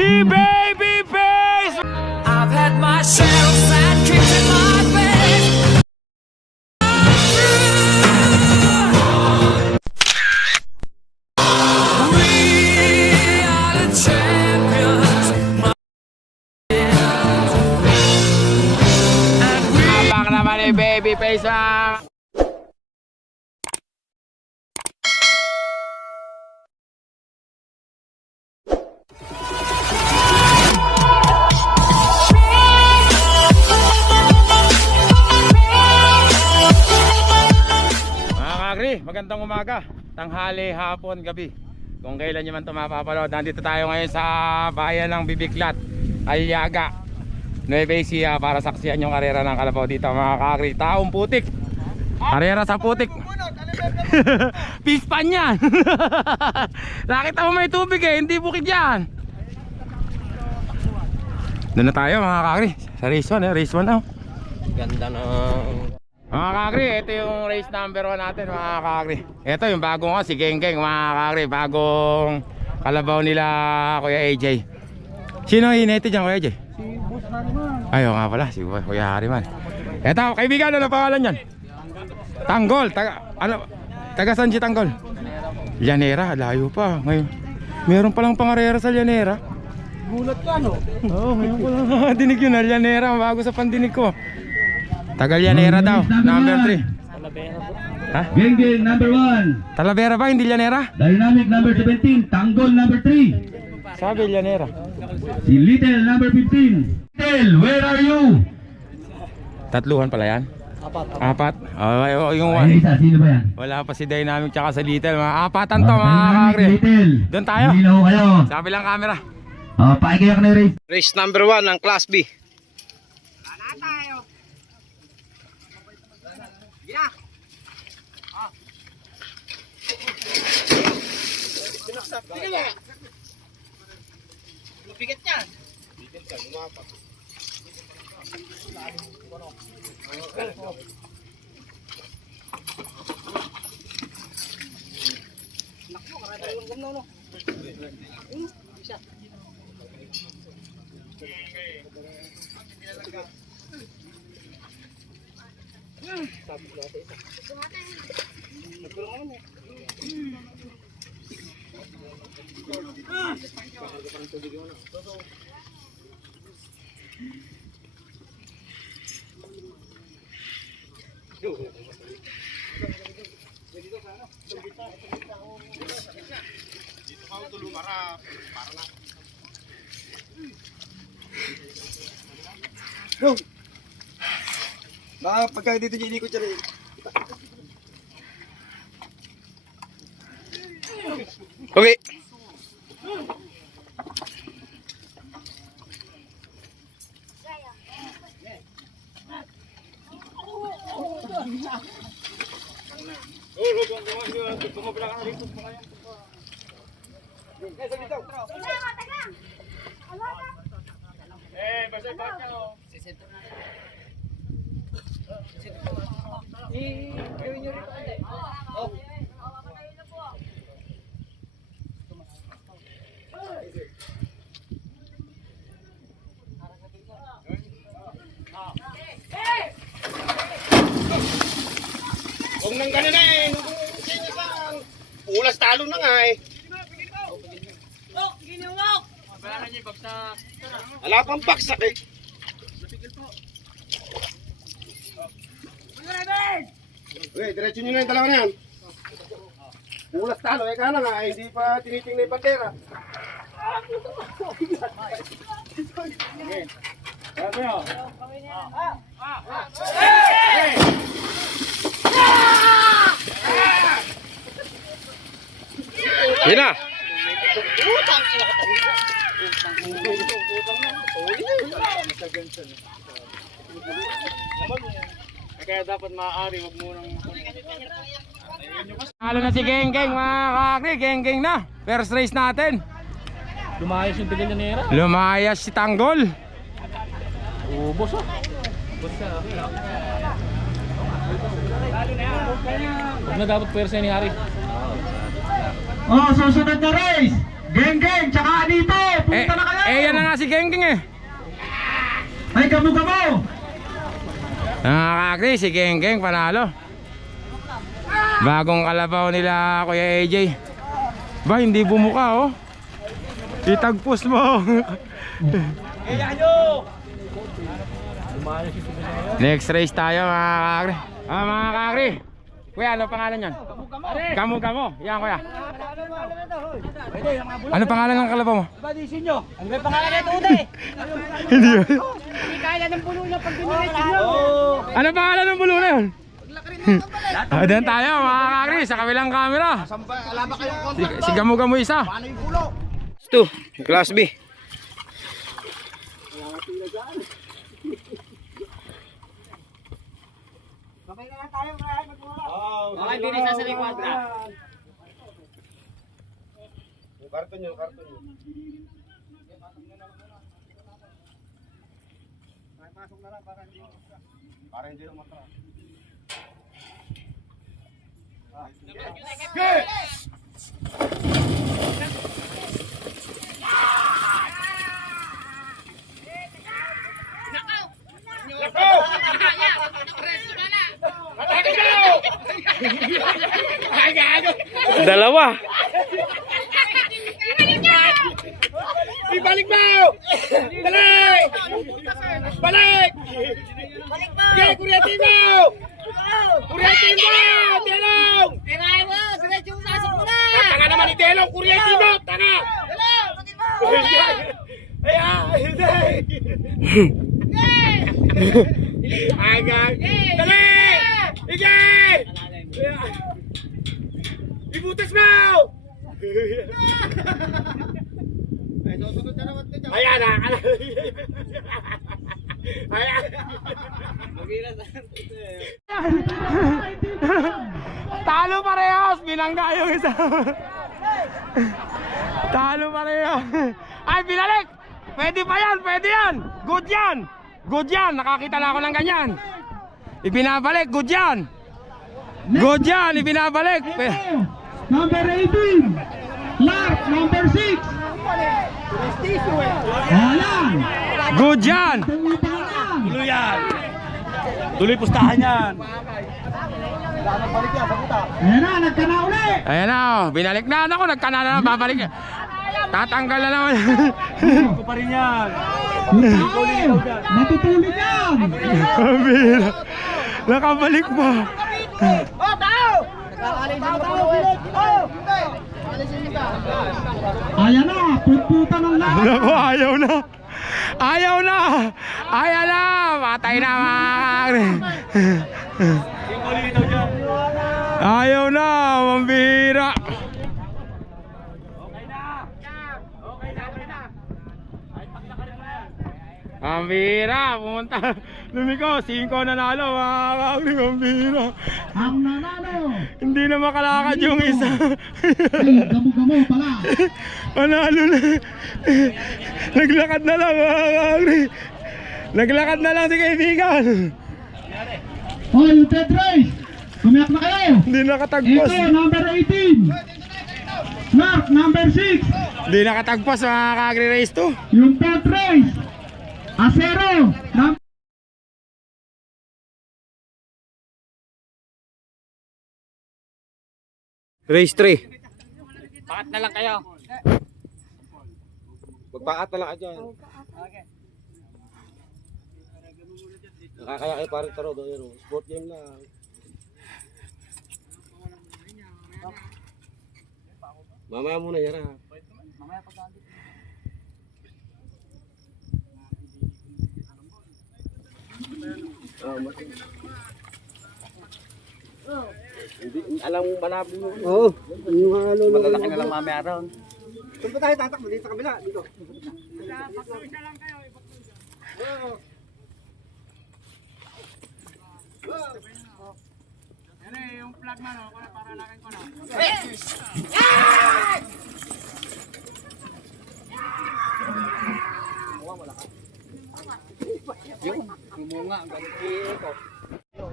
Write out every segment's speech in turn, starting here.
Si Babyface! I've had my share of sad kicks in my face. We are the champions. And we Abang naman ni Babyface, magandang umaga, tanghali, hapon, gabi. Kung kailan nyo man ito mapapanood, nandito tayo ngayon sa bayan ng Bibiklat, Aliaga, Nueva Ecija, para saksiyan yung karera ng kalabaw dito mga kakri. Taong putik, karera sa putik. Pispan yan. Nakita mo may tubig eh, hindi bukid yan. Doon na tayo mga kakri, sa race 1 race 1 oh. Ganda ng Mga kakri, ito yung race number 1 natin mga kakri. Ito yung bagong si Geng-Geng mga kakri. Bagong kalabaw nila Kuya AJ. Sino ang hinete dyan Kuya AJ? si Boss Hariman. Ayaw nga pala, si Kuya Hariman. Ito, kaibigan, ano pangalan yan? Tanggol, taga saan si Tanggol? Llanera, layo pa. Ngayon, meron palang pangarera sa Llanera. Gulat ka no? Oo, ngayon ko lang dinig yun, Llanera, bago sa pandinig ko. Taga Llanera daw, number 3. Ha? Geng-Geng number 1. Talavera ba, hindi Llanera? Dynamic number 17. Tanggol number 3. Sabi Llanera. Si Little number 15. Little, where are you? Tatluhan pala yan? Apat. Oh, yung Ay, isa, sino ba yan? wala pa si Dynamic tsaka sa Little. Mga apatan to mga kakri. Little. Doon tayo. Hilo kayo. Sabi lang camera. Pakigayak na yung race. race number 1 ng Class B. Baka pagka dito niya inikot siya rin. Okay. Huwag nang ganun na eh. Ulas talo na nga eh. Wala pang baksak eh. Okay, diretso nyo na yung dalawa na yan. Ulas talo eh ka na nga eh. Hindi pa tinitingnan yung bandera. Okay. Sabi o. Yun na. Kaya dapat maaari, wag mo nang... Halo na si Geng-Geng mga kakri. Geng-Geng na. First race natin. Lumayas yung tagal Llanera. Lumayas si Tanggol. Ubos ah. Huwag na dapat pwersa ni Harry. Susunod na race. Geng-Geng, tsaka dito. Punta na kayo. si Gengeng eh. Ay, kamo-kamo! Nakakagri, si Gengeng panalo. Bagong kalabaw nila Kuya AJ. Ba, hindi bumuka oh. Itagpos mo. Next race tayo mga kakagri. Mga kakagri. Kuya, ano pangalan yan? Kamo-kamo. Yan kuya. Ano pangalan ng kalabaw mo? Ibadisin nyo. Ano may pangalan nito, Ude? Hindi yun. Hindi kaya ng puno niya pag diniretso nyo. Ano pangalan ng bulo na yun? Doon tayo mga kakagri sa kabilang camera. Si Gamo-Gamo isa. Ito, Class B. Okay, hindi na sa likwadra. Karton nyo, karton nyo. Para hindi lumatra. Dalawa. Ibalik mo! Balik! Balik! Okay, kuryente mo! Kuryente mo! Telong! Tirahin mo! Diretso mo sa muna! Tanga naman ni Telong! Kuryente mo! Tanga! Ayan! Hindi! Agad! Dali! Ige! Ibutas mo! Ayan na! Ayan! Talo parehas, binangga yung isa. Talo parehas. Ay, binalik. Pwede pa yan, pwede yan. Good yan. Good yan, nakakita na ako ng ganyan. Ibinabalik, good yan. Good yan, ibinabalik. Number 18! Lark, number 6! Ayan! Good yan. Tuloy yan! Tuloy pustahan yan. Ayan na, nagkana uli! Ayan na, oh, binalik na ako, nagkana na, babalik. Tatanggal na naman. Ko pa rin yan. Yung tao! Matutulog yan! Kabila. Nakabalik pa. Oh, tao! Ayan na, putputan ng lahat! Naku, ayaw na. Ayaw na. Ayaw na. Patay na mga kakri. Ayaw na, mambira. Mambira, pumunta. Lumiko, 5 nanalo mga kakri, mambira. Ang nanalo! Hindi na makalakad yung isa. Ay, gamo-gamo pala! Panalo na. Naglakad na lang mga kakri. Naglakad na lang si kaibigan. Oh, yung third race! Kumiyak na kayo! Hindi nakatagpos. Ito, number 18! Lark, number 6! Hindi nakatagpos mga kakri race to. Yung fourth race! Acero! Race 3. Pakat na lang kayo. Magpakat na lang ka dyan. Nakakaya kayo parang taro doon. Sport game lang. Mamaya muna yan ha. Hindi, alam mo malabo mo. Oo. Yung malalaki na lang mamaya ron. Saan ba tayo tatakbo? Dito sa kabila. Dito. Yung flag man, para lakin ko na.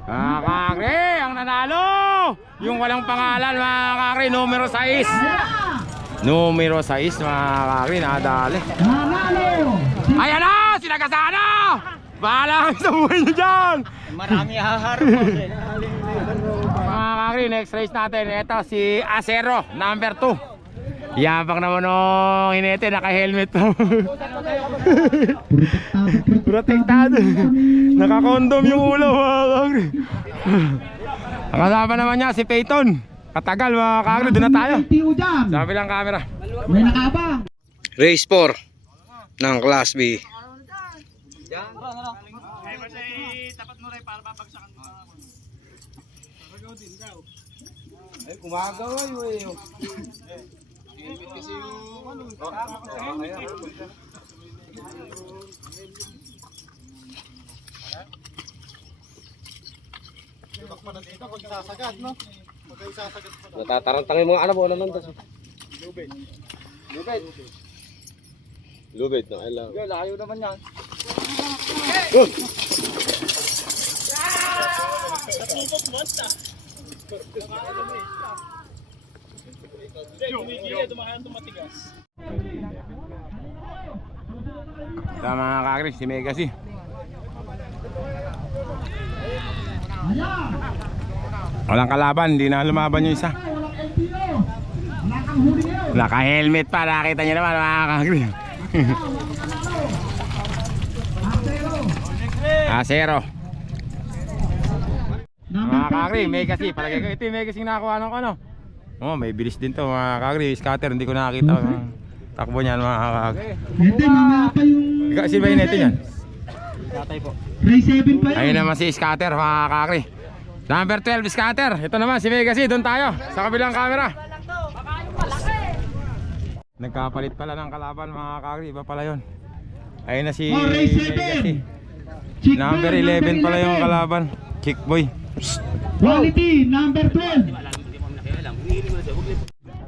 Mga kakri, ang nanalo! Yung walang pangalan mga kakri, numero 6. Numero 6 mga kakri, nadali. Nanalo! Ayan na! Sinagasaan na! Bahala kayo sa buhay nyo dyan! Marami haharap po. Mga kakri, next race natin. Ito si Acero, number 2. Yabang naman nung hinete, naka-helmet pa. Protektado. Naka-condom yung ulo, mga kakri. Ang kasama naman niya, si Peyton. Katagal, mga kakri, doon na tayo. Sabi lang camera. May nakaabang. Race 4 ng Class B. Natatarantang yung mga ano mo, ano nandun? Lubid na, I love. Layo naman yan. Ito mga kakri, si Megasi. Walang kalaban, hindi na lumaban yung isa. Naka-helmet pa, nakita nyo naman mga kakri. Acero. Mga kakri, Megasi. Palagay ko ito yung Megasi nakakuha ng ano. Oh, may bilis din to mga kakri. Scatter, hindi ko nakakita. Takbo niyan mga kakri. Hindi, mamaya pa yung... Sino ba yun ito yan? Race 7 pa yun. Ayun naman si Scatter mga kakri. Number 12 Scatter. Ito naman si Megasi. Doon tayo sa kabilang camera. Nagkapalit pala ng kalaban mga kakri. Iba pala yun. Ayun na si Race 7. Megasi. Chick Number Boy, 11 pala yung kalaban. Chick Boy. Quality, number 12.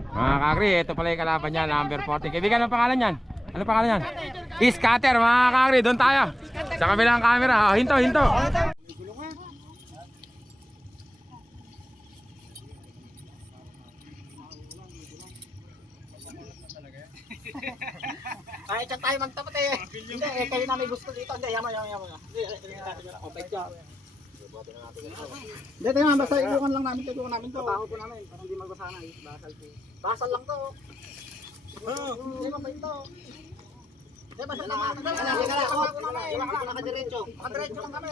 Mga kakri, ito pala yung kalaban niya, number 14. Kaibigan, ano pangalan yan? Ano pangalan yan? Scatter, mga kakri, doon tayo. Sa kabilang camera, hinto, hinto. Ay, dyan tayo magtapat eh. Hindi, kayo na may gusto dito. Hindi, yaman. Hindi, okay dyan. Hindi, tayo basta ilukan lang namin. Ilukan namin to. Baho po namin. Para hindi magbasa na. Basal lang to. Hindi, mabait to. Hindi, basal lang namin. Nakadiretso. Nakadiretso lang kami.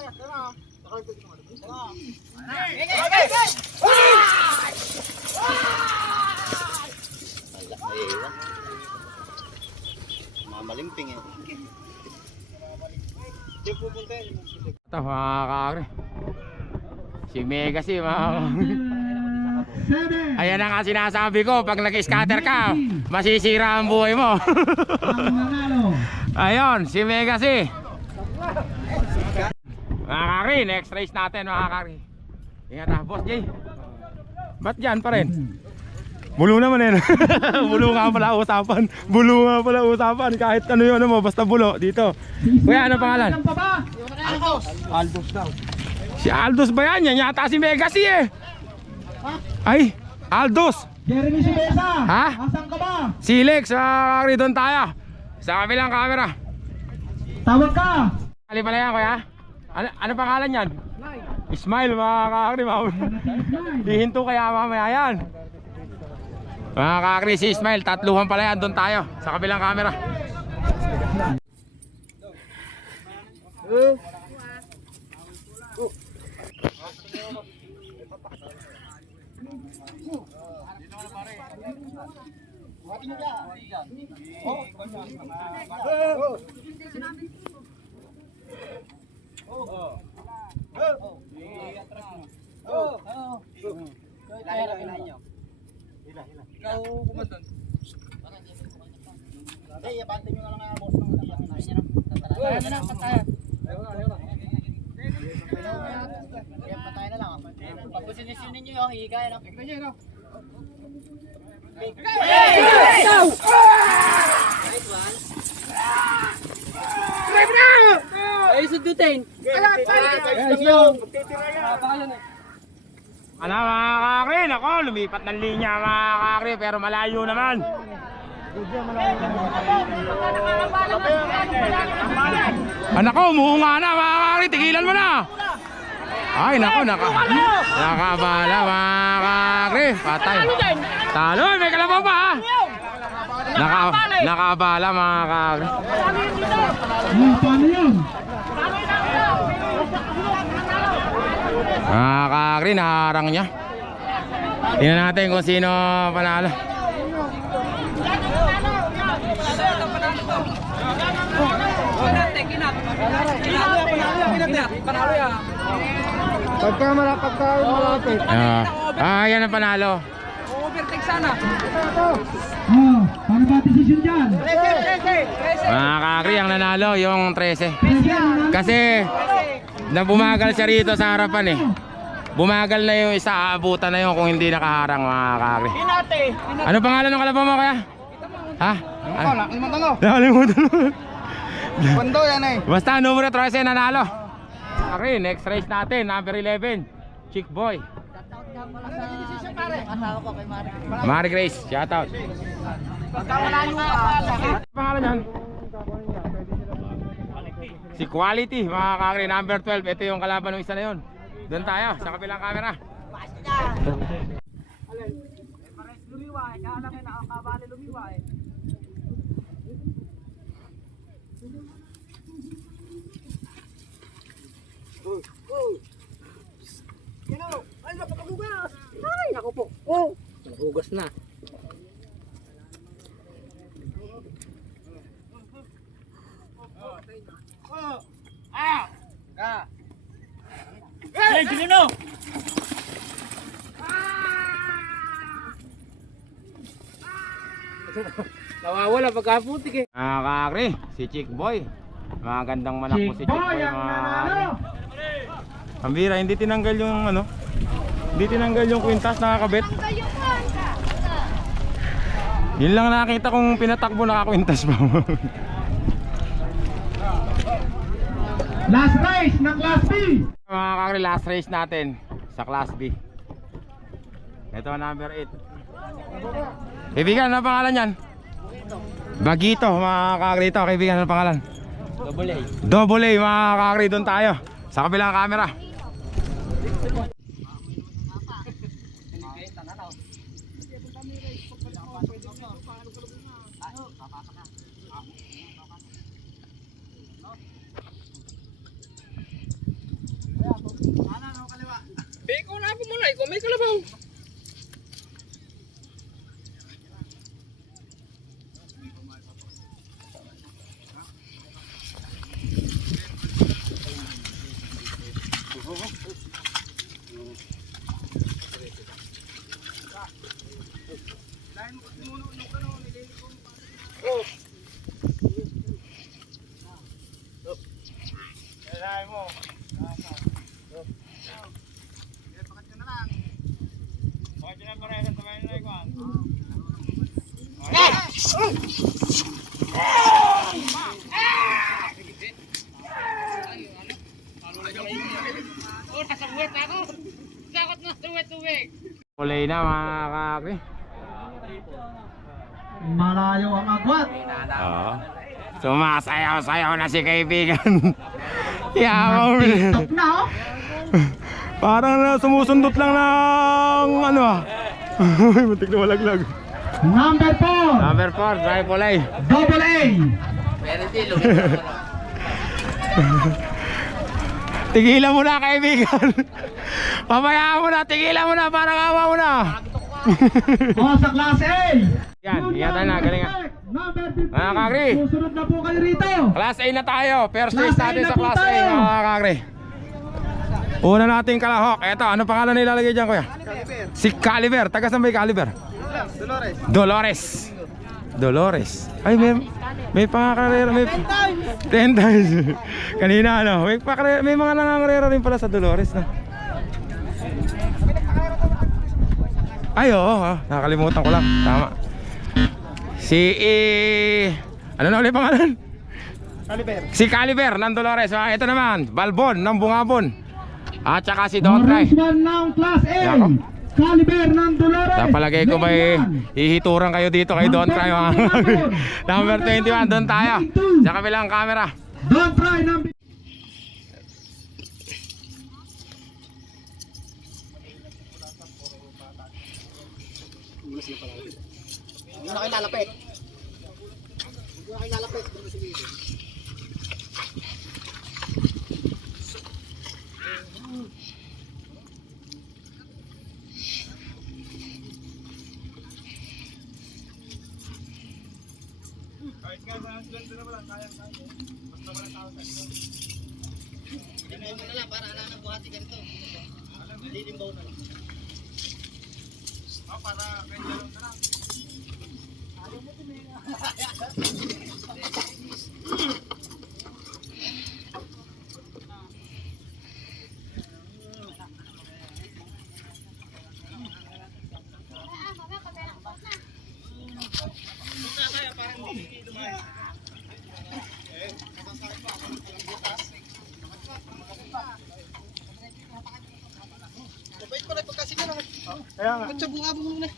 Malimping eh. Ito mga kakri. Si Megasi mga ayan na nga sinasabi ko, pag nag-scatter ka, masisira ang buhay mo. Ayun, si Megasi. Mga kakri, next race natin mga kakri. Ingat ha, Boss Jay. Ba't dyan pa rin? Bulo naman eh. Bulo nga pala usapan. Bulo nga pala usapan. Kahit ano yun mo, basta bulo dito. Kuya, ano pangalan? Aldos daw. Si Aldos ba yan? Yan yata si Megasi eh. Ay, Aldos. Jeremy Sibesa. Ha? Asan ka ba? Si Lex, doon tayo. Sa kabilang camera. Tawag ka. Kali pala yan kuya. Ano pangalan yan? Ismail mga kakri. Hihinto kaya mamaya yan. Mga kakri, si Ismail, tatluhan pala yan. Doon tayo sa kabilang camera. Ikaw kumandan. Ay, abante nyo na lang ang boss ng tayo na lang, pataya. Kaya pataya na lang. Pagposinisyonin nyo yung higay lang. Higay nyo, no? Ay, sundutin! Ano mga kakri, ako lumipat ng linya mga kakri, pero malayo naman. Ah, nako, umuunga na mga kakri. Tigilan mo na. Ay, nako, nakabala mga kakri. Patay. Talo, may kalabaw pa ha. Nakabala mga kakri. Paano yun? Mga kakri, naharang niya. Tingnan natin kung sino panalo. Pagka malapit. Yan ang panalo. Paano ba decision dyan? Mga kakri, ang nanalo yung 13. Presyo. Kasi na bumagal siya rito sa harapan eh. Bumagal na yung isa, aabutan na yung kung hindi nakaharang mga kakri. Ano pangalan ng kalabaw mo kaya? Ha? Nakalimutan ko. Nakalimutan mo. Bando yan eh. Basta numero 13 nanalo. Okay, next race natin, number 11, Chick Boy. Asawa ko kay Mari. Mari Grace, shout out. Pangalan yan? Si Quality, mga kakri, number 12. Ito yung kalaban ng isa na yun. Doon tayo, sa kabilang camera. Ay, napakabugas! Ay, naku po. Oh, nahugas na. Nawawala pagkaputik eh. Mga kakri, si Chick Boy. Mga gandang manak po si Chick Boy. ang nanalo. Ang bira, hindi tinanggal yung ano. Hindi tinanggal yung kwintas, nakakabit. Yun lang nakita kong pinatakbo, nakakwintas pa. Last race ng Class B. Mga kakri, last race natin sa Class B. Ito number 8. Kaibigan, ano pangalan yan? Bagito, mga kakri ito. Kaibigan, ano pangalan? Double A, mga kakri, doon tayo sa kabilang camera. Beko na ako muna, ikaw may kalabaw. Kulay na mga kakri. Malayo ang agwat. Oo. Sumasayaw-sayaw na si kaibigan. Yaw. TikTok na oh. Parang sumusundot lang ng ano ah. Muntik na malaglag. Number 4. Number 4, Triple A. Double A. Tigilan mo na kaibigan. Pabayaan mo na, tigilan mo na, parang awa mo na. Sa Class A. Yan, ingatan na, galing nga. Number 15. Mga kakri, Susunod na po kayo rito. Class A na tayo. First Class race A natin na sa po Class A, tayo. mga kakri. Una nating kalahok. Eto, ano pangalan na ilalagay dyan, kuya? Si Caliber. Taga saan ba yung Caliber? Dolores. Ay, may pangakarera. 10 times. Kanina, ano? May mga nangangarera rin pala sa Dolores, no? Ay, oo. Nakakalimutan ko lang. Tama. Ano na ulit pangalan? Si Caliber ng Dolores. Ito naman, Balbon ng Bungabon. At saka si Don Ray. Orange one ng Class A. Yako. Caliber ng Dolores. Sa palagay ko ba hihituran kayo dito kay Don't Try mga kagri. Number 21, doon tayo. Sa kabilang camera. Don't Try number. Hindi na kayo lalapit. Hindi na kayo lalapit. Lilimbaw mo na lang para ala ng buhati ganito. Lilimbaw na lang. Para kanya lang na lang. Mabait ko na pagkasi ka lang. Kaya nga. Ba't siya bungabong muna?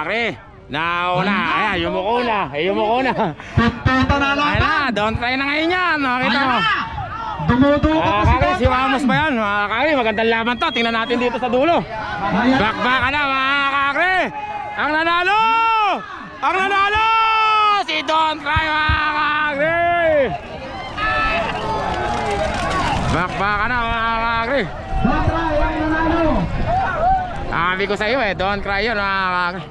Kagri. Nauna. Ayan, yumuko na. Yumuko na. Ayan na, Don't Try na ngayon yan. Nakita mo. Dumudugo pa si Kagri, si Don't Try. Vamos ba yan? Mga Kagri, magandang laban to. Tingnan natin dito sa dulo. Bakbaka na mga Kagri. Ang nanalo! Ang nanalo! Si Don't Try mga Kagri. Bakbaka na mga Kagri. Don't Try ang nanalo. Sabi ko sa iyo don't cry yun mga Kagri.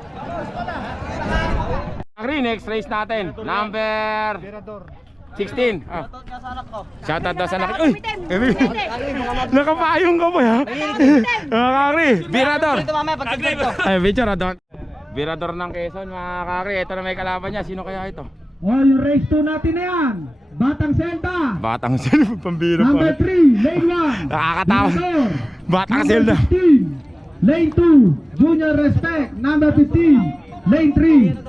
Kagri, next race natin. Number 16. Shoutout daw sa anak. Uy! Nakapayong ka pa ya. Mga Kagri, Virador. Ay, Virador. Virador ng Quezon mga Kagri. Ito na may kalaban niya. Sino kaya ito? Oh, yung race 2 natin na yan. Batang Zelda. Batang Zelda. Pambira Number pa. 3, lane 1. Nakakatawa. Virador. Batang Number Zelda. 15, lane 2, Junior Respect. Number 15, lane 3.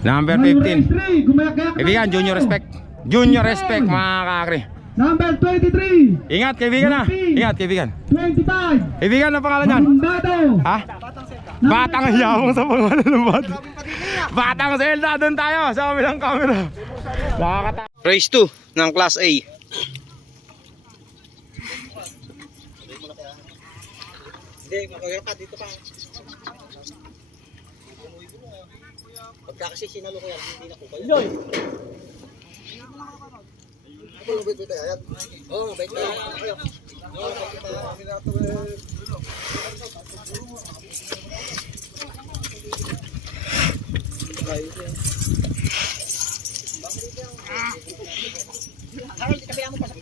Number Race 15. 3, gumagayak na Kaibigan, tayo. Junior Respect. Junior Respect mga Kagri. Number 23, Ingat kaibigan na. Ingat kaibigan. 25, Kaibigan, ano pangalan niyan? Mandado. Ha? Batang Yawang sa pangalan ng bata. Batang Zelda, doon tayo sa kabilang camera. Nakakatawa. Race 2 ng Class A. Hindi, magkagaya ka dito pa. Pagka kasi sinalo ko yan, hindi na ko kayo. Loy! Ako lang bait tayo. Oo, bait tayo. Harold, kasi mo pa sa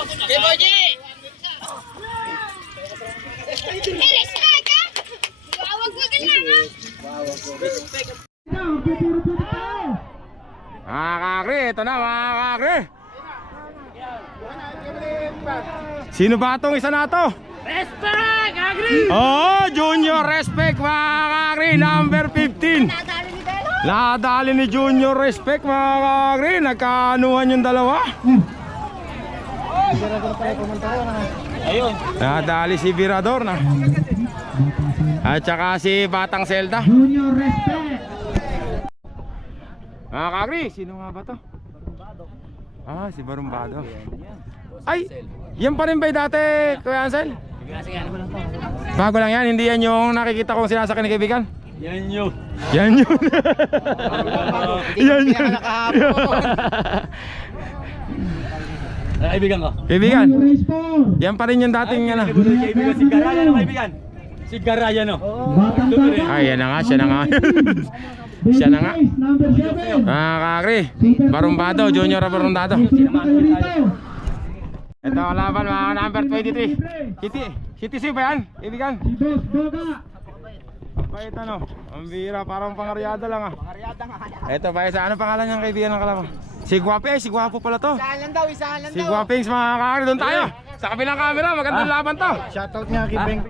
Mga kakri, ito na mga kakri. Sino ba itong isa na to? Respect, Agri! Oh, Junior Respect mga kakri, number 15. Nadali ni Junior Respect mga kakri. Nagkaanuhan yung dalawa. Nadali si Virador na. At saka si Batang Zelda. Junior Respect. Mga kakri, sino nga ba to? Ah, si Barumbado. Ay, yan pa rin ba yung dati, Kuya Ansel? Bago lang yan, hindi yan yung nakikita kong sinasakyan ni kaibigan? Yan yun. Yan yun. Yan yun. Kaibigan ko. Kaibigan, Race 4. yan pa rin yung dating yan ah. Kaibigan si Garaya no kaibigan. Si Garaya no. Batang Dagat. Ay, yan na nga, siya na nga. Siya na nga. Babyface, number 7. Ah, kakri, Barumbado, Junior Barumbado. Ito ang laban mga number 23. City C ba yan, kaibigan? Si Boss Boga. Pait ano, ang bira, parang pangaryada lang ah. Ito pa isa, ano pangalan niyang kaibigan ng kalaban? Si Guape, si Guapo pala to. Isahan lang Si Guapings mga kakari, doon tayo. Sa kabilang camera, magandang laban to. Shoutout nga kay Beng.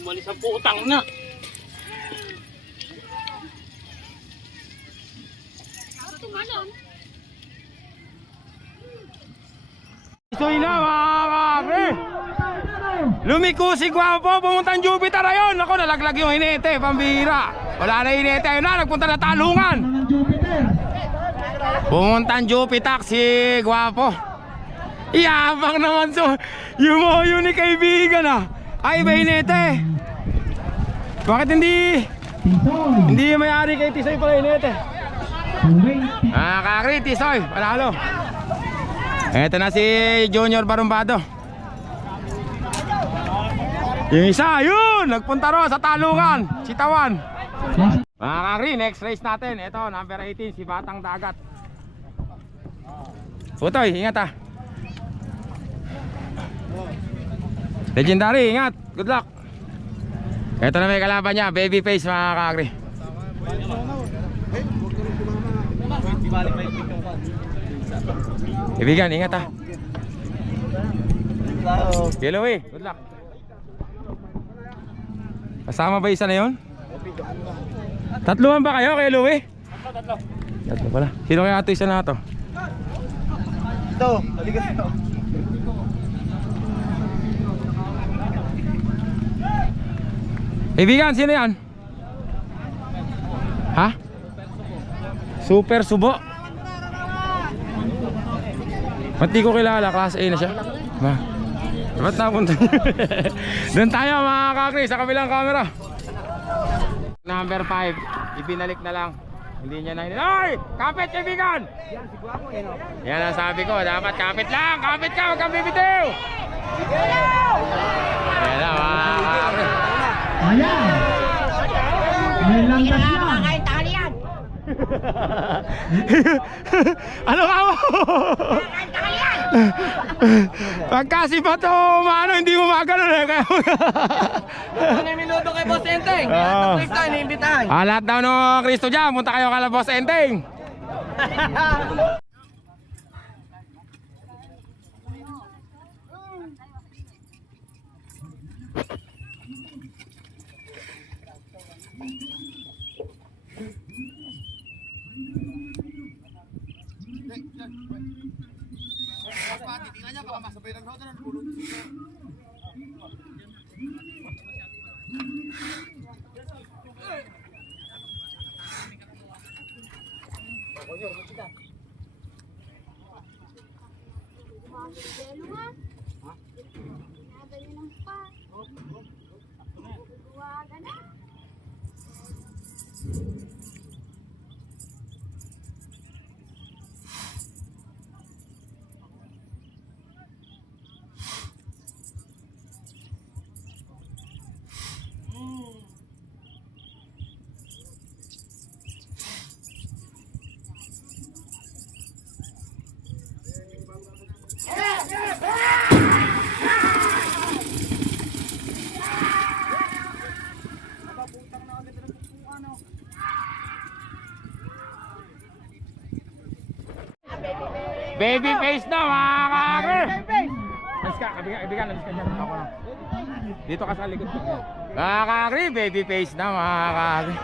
Umalis ang putang na. Isoy na mga kakri. Lumiko si Guapo, pumuntang Jupiter ayun. Ako, nalaglag yung hinete, pambira. Wala na hinete, ayun na, nagpunta na talungan. Ng Jupiter. Pumuntang Jupiter si Guapo. Iyabang naman so, yung ni kaibigan ah. Ay ba hinete? Bakit hindi Tisoy. may-ari kay Tisoy pala hinete? Kuwait. Ah, kakri, Tisoy, panalo. Eto na si Junior Barumbado. Yung isa, yun! Nagpunta ro sa talungan, Sitawan. Mga kakri, next race natin. Ito, number 18, si Batang Dagat. Putoy, ingat ah. Legendary, ingat. Good luck. Ito na may kalaban niya, Babyface mga kakri. Ibigan, ingat ah. Kay Louie, good luck. Kasama ba isa na yun? Tatluhan ba kayo kay Louie? Tatlo pala. Sino kaya ito isa na ito? Ito, taligas ito. Kaibigan, sino yan? Ha? Super Subo. Ba't di ko kilala? Class A na siya. Ma, ba't napunta niyo? Doon tayo mga kakri sa kabilang camera. Number 5, ibinalik na lang. Hindi niya na Ay! Kapit kaibigan! Yan ang sabi ko, dapat kapit lang. Kapit ka, huwag kang bibitiw. Yan na mga kakri. Ayan. May landas yan. Ano ka mo? Pagkasi pa to, mano, hindi mo magano'n eh. Kaya Ano minuto kay Boss Enteng? Oo. Kristo, iniimbitahan. lahat daw ng Kristo dyan, punta kayo kala Boss Enteng. Baby face na mga kakri. Alis ka, kaibigan, alis ka dyan. Ako na. Dito ka sa likod ko. Mga kakri, baby face na mga kakri.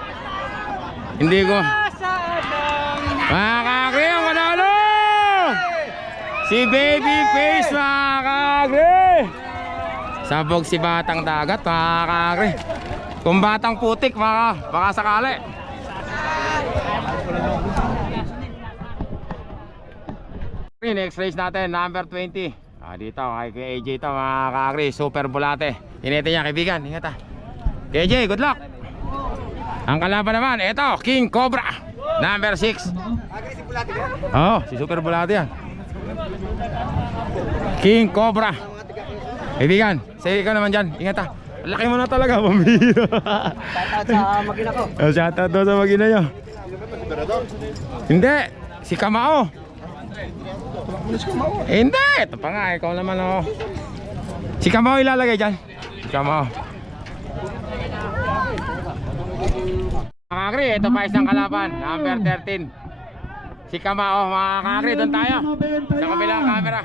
Hindi ko. Mga kakri, ang manalo! Si baby face mga kakri. Sabog si batang dagat mga kakri. Kung batang putik baka sakali. Next race natin, number 20. Dito, kay AJ ito mga kakri, super bulate. Inete niya kaibigan, ingat ha. Kay AJ, good luck. Ang kalaban naman, ito, King Cobra, number 6. Oo, si super bulate yan. King Cobra. Kaibigan, say ikaw naman dyan, ingat ha. Laki mo na talaga, pambira. Shoutout sa magina ko. Shoutout daw sa magina nyo. Hindi, si Kamao. Hindi, ito pa nga, ikaw naman oh. Si Kamao ilalagay dyan. Si Kamao. Mga kakri, ito pa isang kalaban, number 13. Si Kamao, mga kakri, doon tayo. Sa kabilang camera.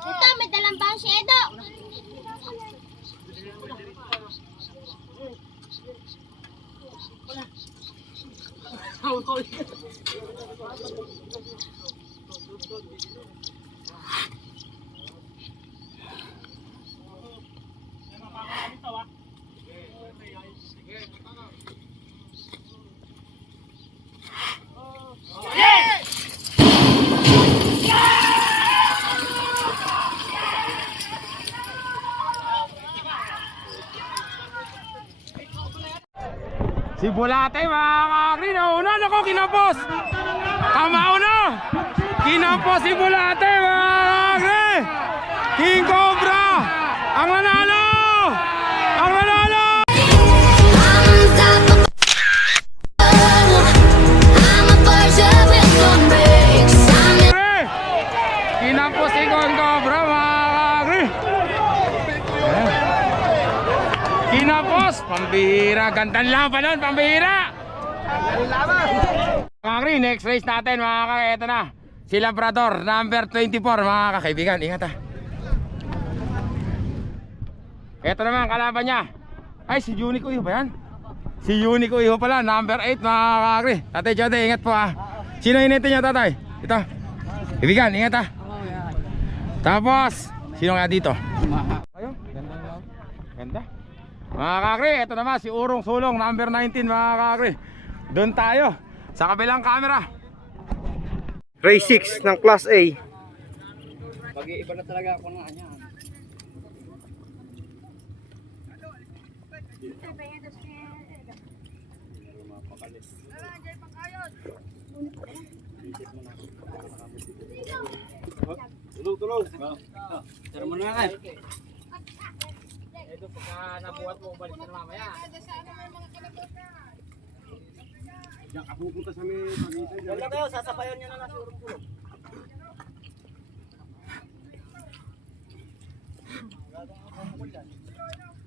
Ito, may dalang bang si Edo. Si Bulate mga kakri, nauna na ko kinapos. Kamao na. Imposible ate mga kakri! King Cobra! Ang nanalo! Ang nanalo! Kinapos si King Cobra mga kakri! Kinapos! Pambihira! Gandang laban nun! Pambihira! Kakri, next race natin mga kakri. Ito na. Si Labrador, number 24 mga kakaibigan. Ingat ha. Ito naman kalaban niya. Ay, si Unico Iho ba yan? Si Unico Iho pala, number 8 mga kakri. Tatay Jode, ingat po ha. Sino initin niya tatay? Ito. Kaibigan, ingat ha. Tapos, sino kaya dito? Ayun, ganda nga. Ganda. Mga kakri, ito naman si Urong Sulong, number 19 mga kakri. Doon tayo, sa kabilang camera. Race 6 ng Class A. Pag-iiba na talaga ako ng kanya. Tulog. Tara mo na kan. Ito pagka nabuhat mo, balik na mamaya. Diyan ka pupunta sa may pag-isay. Wala kayo, sasabayan niya na lang si Urong Sulong.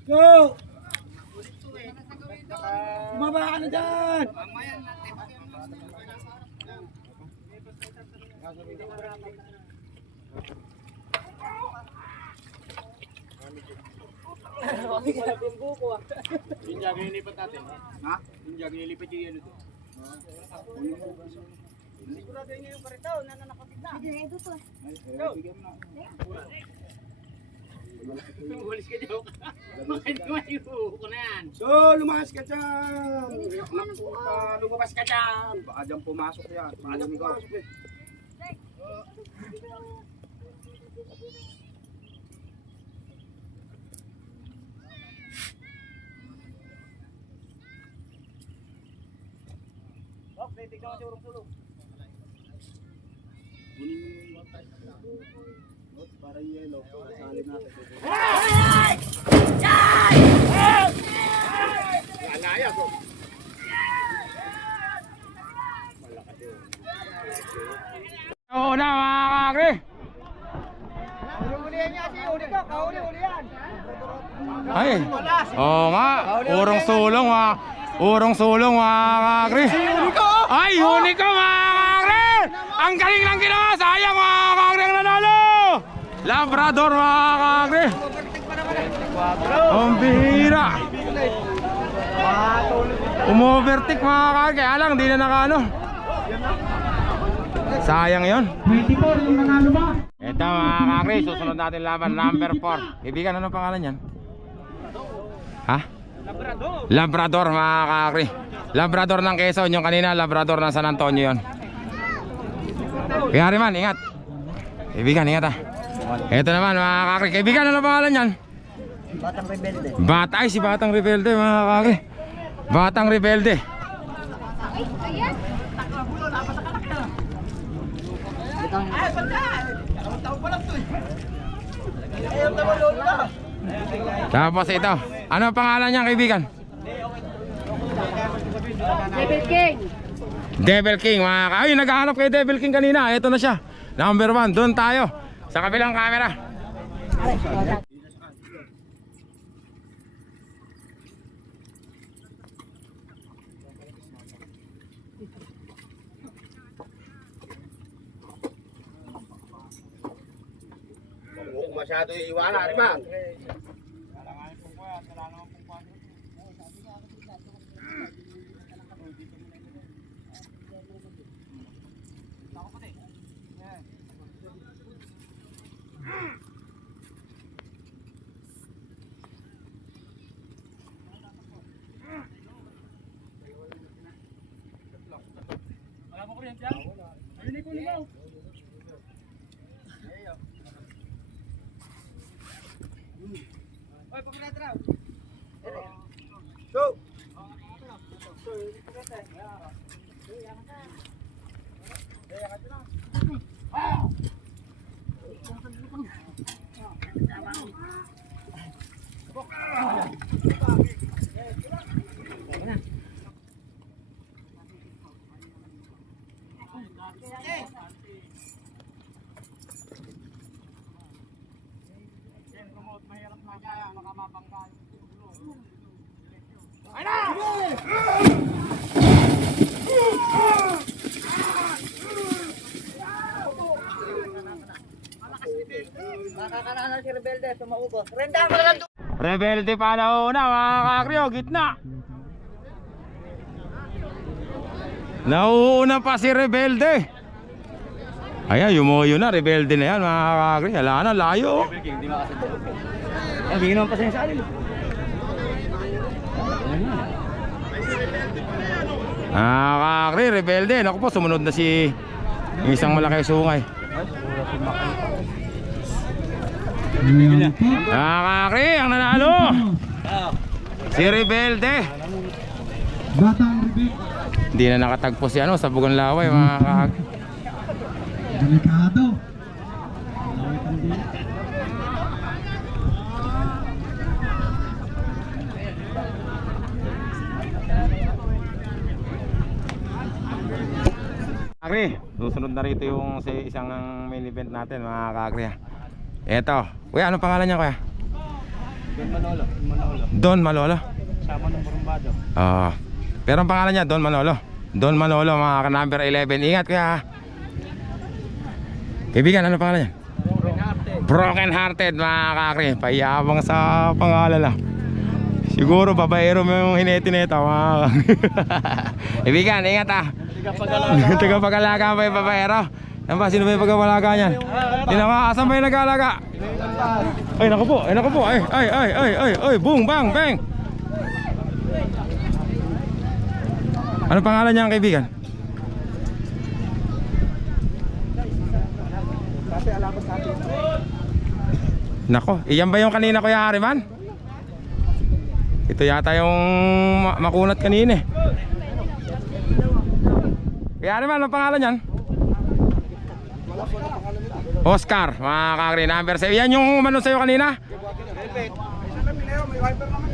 Go! Bumaba ka na dyan! So, lumakas ka dyan! Lumabas ka dyan! Baka dyan pumasok yan. Baka dyan pumasok eh. Tignan mo si Urong Sulong. Para yellow, sali natin. Lalayas oh. Oo na mga kakri. Uli-ulihan niya si Unico, kauli-ulihan. Ay, oo nga, Urong Sulong mga Urong Sulong mga kakri. Ay, Unico mga kakri. Ang galing lang ginawa, sayang mga kakri ang nanalo. Labrador mga kakri. Ang bihira. Umovertake mga kakri, kaya lang di na nakano. Sayang yon. 24 yung nanalo ba? Ito mga kakri, susunod natin laban number 4. Ibigan, ano pangalan yan? Ha? Labrador mga kakri. Labrador ng Quezon, yung kanina Labrador ng San Antonio yon. Kaya rin man, ingat. Ibigan, ingat ha. Ito naman mga kakri. Kaibigan, ano pangalan yan? Batang Rebelde. Ay, si Batang Rebelde mga kakri. Batang Rebelde. Tapos ito, ano pangalan niya kaibigan? Devil King. Devil King mga ay, naghahanap kay Devil King kanina. Ito na siya, number 1. Doon tayo sa kabilang camera. Huwag masyado iiwanan, di ba? Go! Nakakanahan si Rebelde, sumaubos. Rendahan ko na lang. Rebelde pa na una mga kakri, oh, gitna. Nauuna pa si Rebelde. Ayan, yumuyo na, Rebelde na yan mga kakri. Hala na, layo. Hindi makasabot. Ay, hindi naman pa sa alin. Kakri, Rebelde. Naku po, sumunod na si yung isang malaki sungay. Ayan po. Kakri, ang nanalo. Si Rebelde. Batang Rebelde. Hindi na nakatagpo si ano, sa Bugon Laway mga kakri. Delikado. Kakri, susunod na rito yung isang main event natin mga kakri. Eto, kuya, anong pangalan niya kuya? Don Manolo. Manolo. Don Manolo? Sama ng Burumbado. Pero ang pangalan niya, Don Manolo. Don Manolo, mga number 11. Ingat kuya. Kaibigan, ano pangalan niya? Broken Hearted mga kakri. Payabang sa pangalan lang. Siguro babaero mo yung hineti nito mga kakri. Kaibigan, ingat ah. Tagapag-alaga pa yung babaero. Yan ba? Sino ba yung pag-alaga niyan? Tinawa, asan ba yung nag-alaga? Ay naku po, ay naku po. Ay, boom, bang, bang. Ano pangalan niya ang kaibigan? Nako, iyan ba yung kanina Kuya Hariman? Ito yata yung makunat kanina eh. Kuya Hariman, ano pangalan niyan? Oscar, mga kakri, number 7. Yan yung umano sa'yo kanina?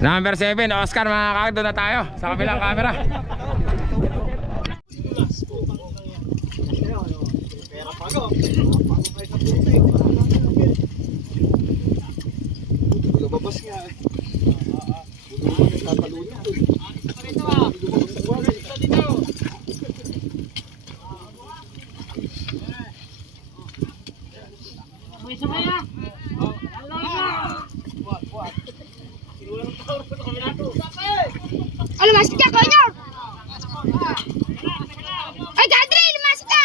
Number 7, Oscar, mga kakri, doon na tayo sa kabilang camera. Lumabas nga. Lumasok ka, konyo! Ay, Kadri! Lumasok ka!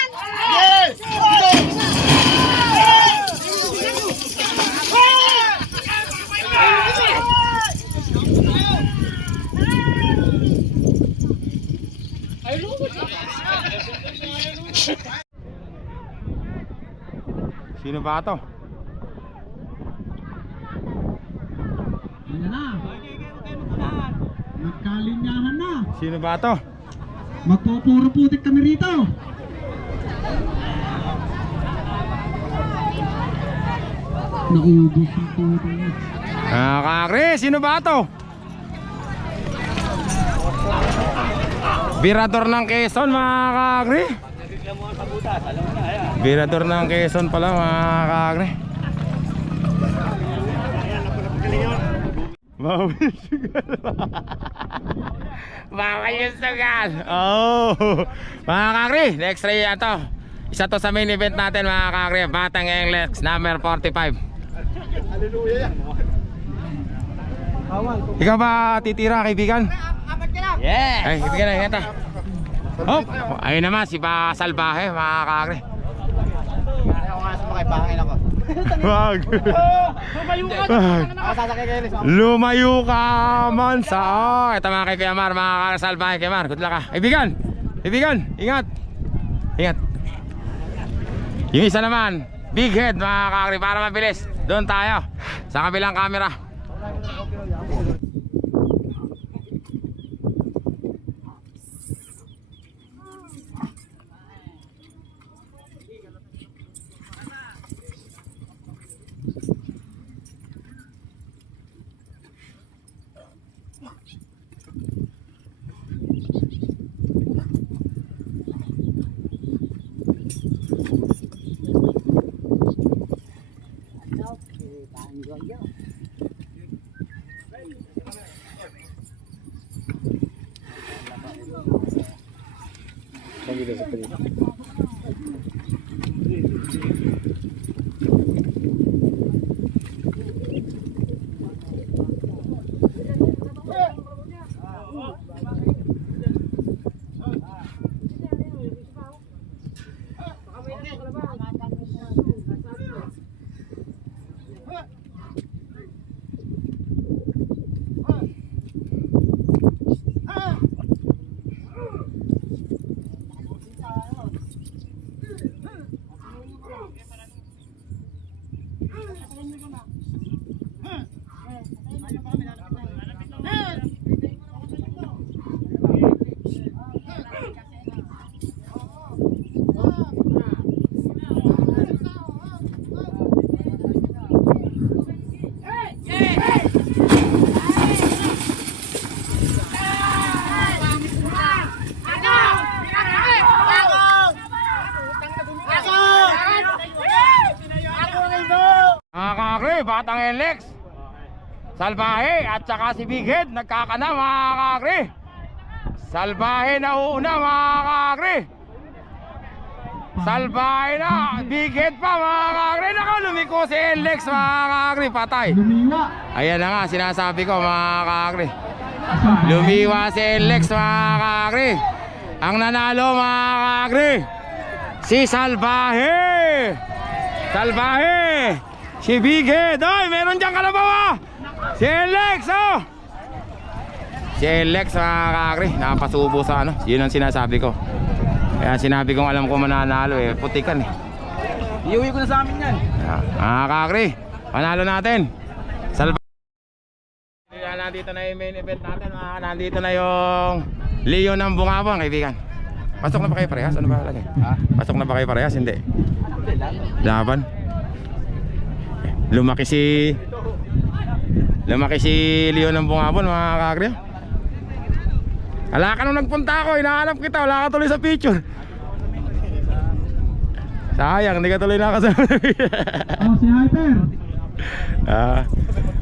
Sino ba ito? Ayan na. Nagkalinyahan na. Sino ba ito? Magpupuro putik kami rito. Naubos ang putik. Kakri, sino ba ito? Birador ng Quezon mga kakri. Birador ng Quezon pala mga kakri. Bawal yung sugal. Bawal yung sugal. Oh, mga kakri, next try ito. Isa to sa main event natin mga kakri. Batang Englex number 45. Ikaw ba titira kaibigan? Yeah! Ay, kaibigan na, ingat ah. Oh, ayun naman si Pa Salbahe mga kakri. Ayaw nga sa makipangin ako. Wag. Lumayo ka man sa ito mga kay Kuya Mar, mga kasalbahe kay Mar. Good luck ah. Kaibigan, kaibigan, ingat. Ingat. Yung isa naman, big head mga kakri, para mabilis. Doon tayo sa kabilang camera. kakri, Batang Lex, Salbahe at saka si Big Head nagkakana mga kakri. Salbahe na una mga kakri. Salbahe na, Big Head pa mga kakri. Naka, lumiko si Lex mga kakri, patay. Lumiwa. Ayan na nga, sinasabi ko mga kakri. Lumiwa si Lex mga kakri. Ang nanalo mga kakri, si Salbahe. Salbahe. Si Big Head. Oy, meron diyang kalabaw ah. Si Lex oh. Si Lex mga kakri, napasubo sa ano. Yun ang sinasabi ko. Kaya sinabi kong alam ko mananalo eh, putikan eh. Iuwi ko na sa amin yan. Mga kakri, panalo natin. Salbahe. Nandito na yung main event natin. Nandito na yung Leon ng Bungabong, kaibigan. Pasok na ba kayo parehas? Ano ba lagi? Pasok na ba kayo parehas? Hindi. Laban. Lumaki si Leon ng Bungabon mga kakri. Ala ka nung nagpunta ako, hinahanap kita, wala ka tuloy sa picture. Sayang, hindi ka tuloy nakasama. Oh, si Hyper.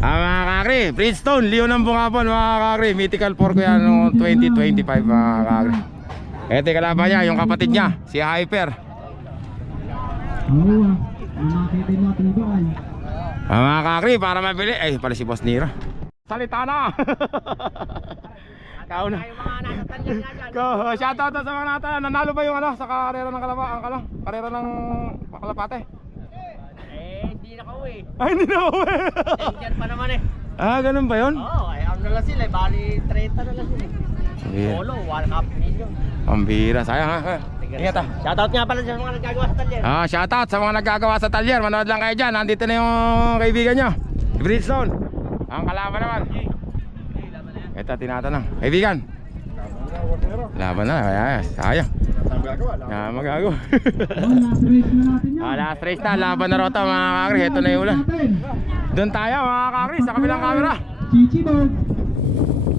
Mga kakri, Bridgestone, Leon ng Bungabon mga kakri. Mythical 4 ko yan noong 2025 mga kakri. Ito yung kalaban niya, yung kapatid niya, si Hyper. Oo, nakakita yung mga tibay. Mga kakri, para mabili, ay pala si Boss Nira. Salita na. Kauna. Shoutout sa mga nata. Nanalo ba yung ano sa karera ng karera ng Kalapate? Hindi na kauwi. Ay, hindi na uwi. Danger pa naman eh. Ganun ba yun? Oo, ano na lang sila, bali 30 na lang sila. Solo, 1.5 million. Pambira, sayang ha. Ingat ha. Shoutout nga pala sa mga nagagawa sa talyer. Shoutout sa mga nagagawa sa talyer. Manood lang kayo dyan. Nandito na yung kaibigan nyo, Bridgestone. Ang kalaban naman. Ito, tinatanong. Kaibigan. Laban na, kaya sayang. Magagawa. Oh, last race na natin yan. Last race na, laban na rota mga kakri. Ito na yung ulan. Doon tayo mga kakri, sa kabilang camera. Chichi Bog.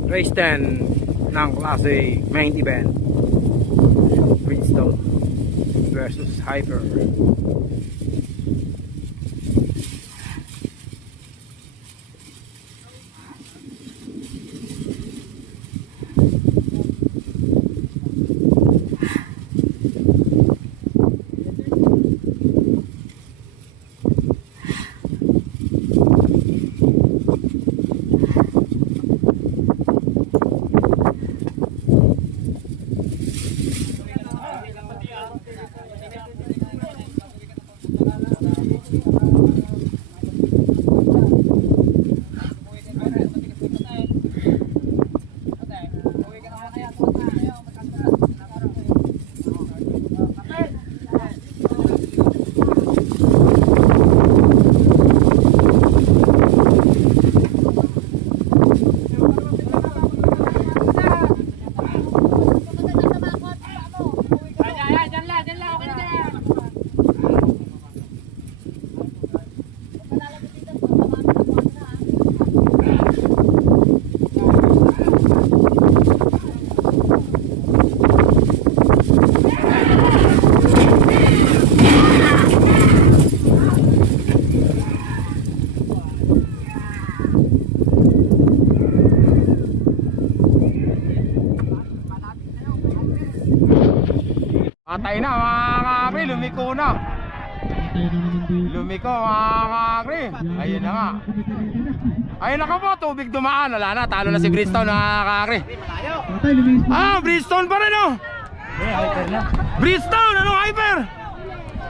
Race 10 ng klase main event. Bridgestone versus Hyper. Patay na mga kakri, lumiko na. Lumiko mga kakri. Ayun na nga. Ayun na ka po, tubig dumaan. Wala na, talo na si Bridgestone mga kakri. Bridgestone pa rin oh. Bridgestone, anong Hyper?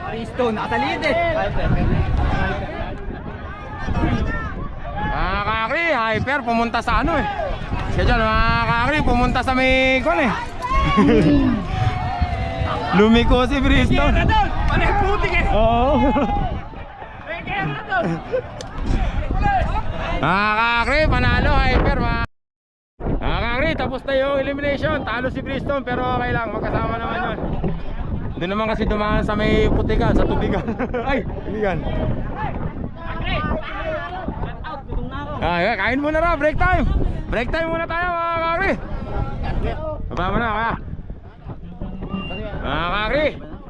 Bridgestone, nakatalid eh. Mga kakri, Hyper pumunta sa ano eh. Kaya dyan mga kakri, pumunta sa may kon eh. Lumiko si Bridgestone. Panay putik eh. Oo. Mga kakri, panalo Hyper. Mga kakri, tapos na yung elimination. Talo si Bridgestone pero okay lang, magkasama naman yun. Doon naman kasi dumaan sa may putikan, sa tubigan. Ay, tubigan. Kain muna na, break time. Break time muna tayo mga kakri. Baba mo na kaya. Mga kakri,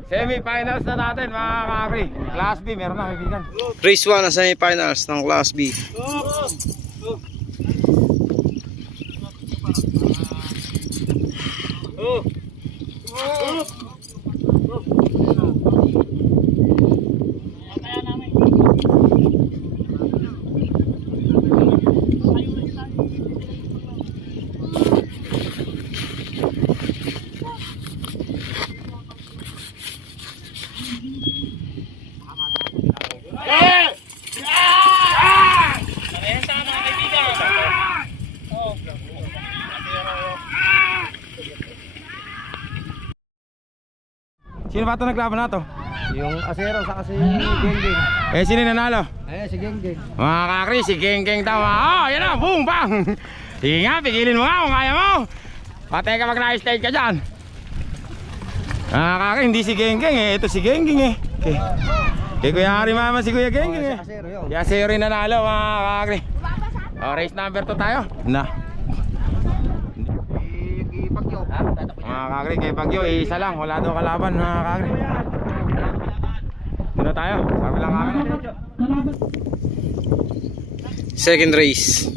Semi-finals na natin mga kakri. Class B, meron na kaibigan. Race 1 na semifinals ng Class B. Sino ba ito naglaban na to? Yung Asero sa kasi Genggeng. Eh, sino yung nanalo? Eh, si Genggeng. Mga kakri, si Geng daw. Oh, yan na, boom, bang. Sige nga, pigilin mo nga kung kaya mo. Patay ka pag na-stage ka dyan. Mga kakri, hindi si Geng eh. Ito si Geng eh. Okay. Kaya Kuya Hari Mama si Kuya Geng eh. Asero yun. Kaya sa'yo rin nanalo mga kakri. O, race number 2 tayo. Na. Ipagyo. Mga kakri, kay Bagyo, isa lang. Wala daw kalaban mga kakri. Dito tayo, sabi lang kami. Second race.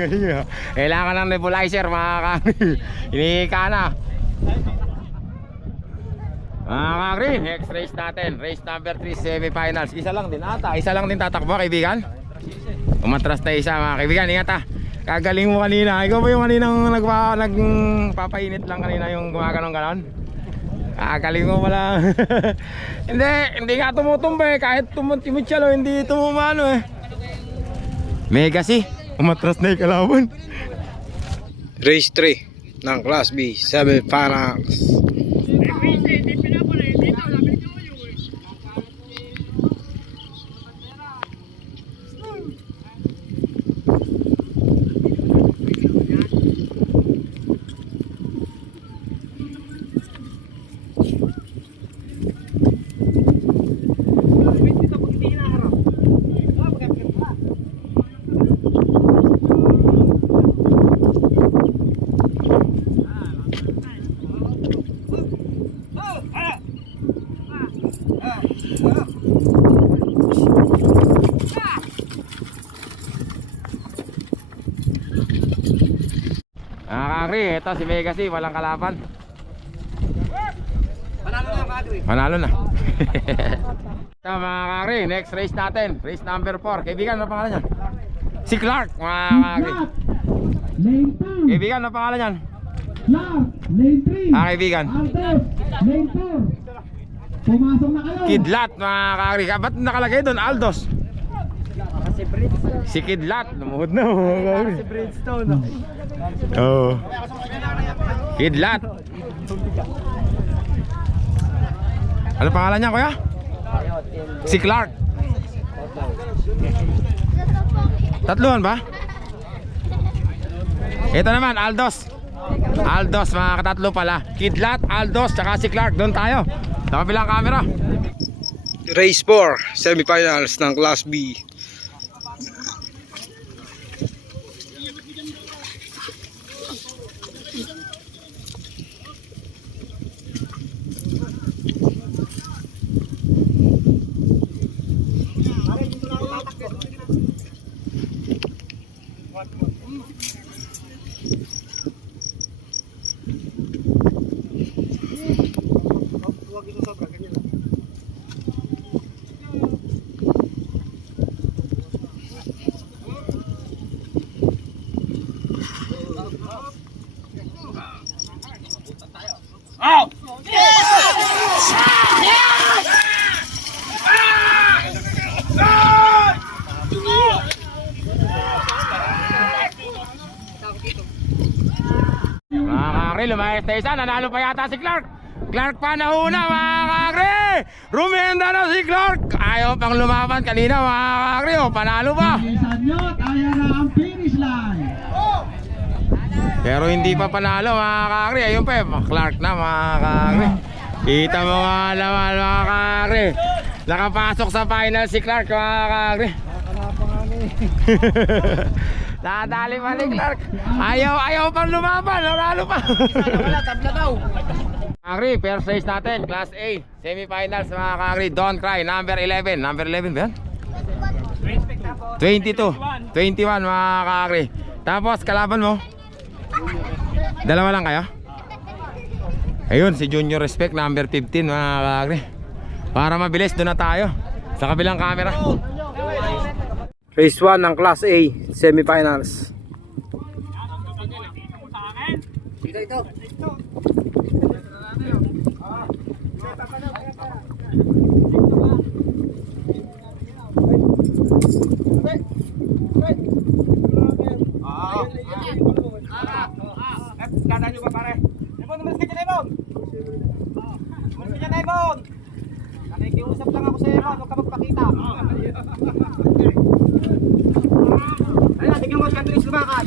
Hinga. Kailangan ng nebulizer mga kakri. Hinihika na. Mga kakri, next race natin. Race number 3, semi-finals. Isa lang din ata. Isa lang din tatakbo kaibigan. Umatras na isa mga kaibigan. Ingat ha. Kagaling mo kanina. Ikaw ba yung kaninang nagpapainit lang kanina yung gumaganon-ganon? Kagaling mo pala. Hindi nga tumutumba eh. Kahit tumutsalo, hindi tumumano eh. Mega si. Umatras na yung kalaban. Race 3 ng Class B, semifinals. Kakri, ito si Mega C, walang kalaban. Panalo na yung Kakri. Panalo na. Ito mga kakri, next race natin. Race number 4. Kaibigan, ano pangalan yan? Si Clark, mga kakri. Lane 2. Kaibigan, ano pangalan yan? Clark. Lane 3. Kaibigan. Altos. Lane 4. Pumasok na kayo. Kidlat, mga kakri. Ba't nakalagay doon, Aldos? Si Kidlat, lumuhod na mga kakri. Si Bridgestone. Oo. Kidlat. Ano pangalan niya, kuya? Si Clark. Tatluhan ba? Ito naman, Aldos. Aldos, mga katatlo pala. Kidlat, Aldos, tsaka si Clark. Doon tayo. Sa kabilang camera. Race 4, semifinals ng Class B. lumayas na isa. Nanalo pa yata si Clark. Clark pa nauna mga kakri. Rumenda na si Clark. Ayaw pang lumaban kanina mga kakri. O, panalo pa. Bilisan nyo, tayo na ang finish line. Pero hindi pa panalo mga kakri. Ayun pa Clark na mga kakri. Kita mo nga naman mga kakri. Nakapasok sa final si Clark mga kakri. Nadali pa ni Clark. Ayaw pang lumaban. Nanalo pa. Wala, tabla daw. Kakri, first race natin, Class A, semifinals mga kakri. Don't Cry, number 11. Number 11 ba yan? 22, 21 mga kakri. Tapos kalaban mo? Dalawa lang kayo? Ayun, si Junior Respect, number 15 mga kakri. Para mabilis, doon na tayo sa kabilang camera. Race 1 ng Class A, semifinals. Ito. Dadaan nyo ba pare? Ibon, umalis ka dyan Ibon! Umalis ka dyan Ibon! Nakikiusap lang ako sa Ibon, huwag ka magpakita. Ayun, tignan mo, kandilis lumakan.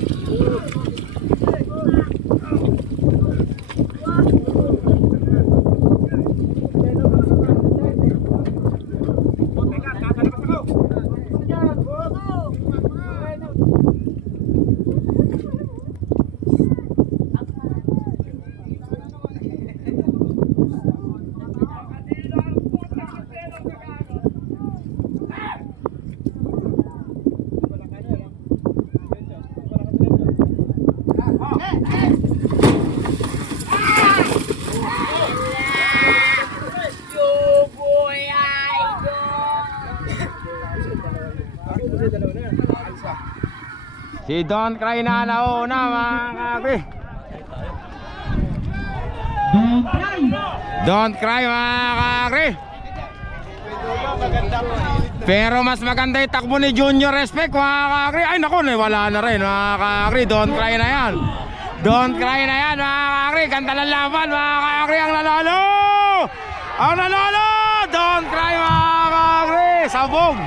Si Don't Cry na nauna mga kakri. Don't cry. Don't Cry mga kakri. Pero mas maganda yung takbo ni Junior Respect mga kakri. Ay naku, wala na rin mga kakri. Don't Cry na yan. Don't Cry na yan mga kakri. Ganda ng laban mga kakri. Ang nanalo! Ang nanalo! Don't Cry mga kakri. Sabog.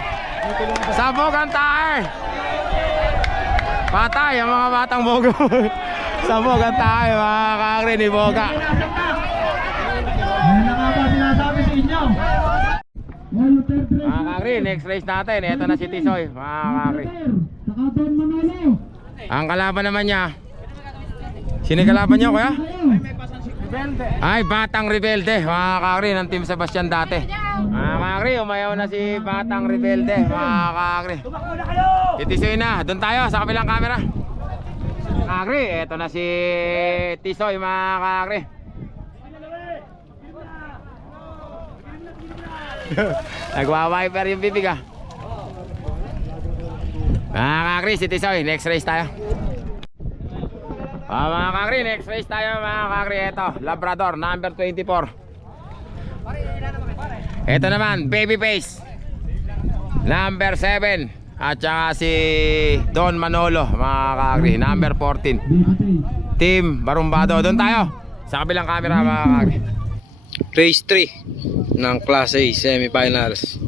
Sabog ang tae. Patay ang mga batang bogo. Sabog ang tae mga kakri ni Boga. Ano nga ba sinasabi sa inyo? Walo third race. Mga kakri, next race natin. Ito na si Tisoy mga kakri. Saka Don Manolo. Ang kalaban naman niya. Sino yung kalaban niyo kuya? Ay, Batang Rebelde, mga kakri ng Team Sebastian dati. Mga kakri, umayaw na si Batang Rebelde, mga kakri. Tisoy na, doon tayo sa kabilang camera. Kakri, eto na si Tisoy mga kakri. Nagwa-wiper yung bibig ah. Mga kakri, si Tisoy, next race tayo. Mga kakri, next race tayo mga kakri. Ito, Labrador, number 24. Ito naman, Babyface, number 7. At saka si Don Manolo, mga kakri, number 14. Team Barumbado, doon tayo sa kabilang camera mga kakri. Race 3 ng Class A, semifinals.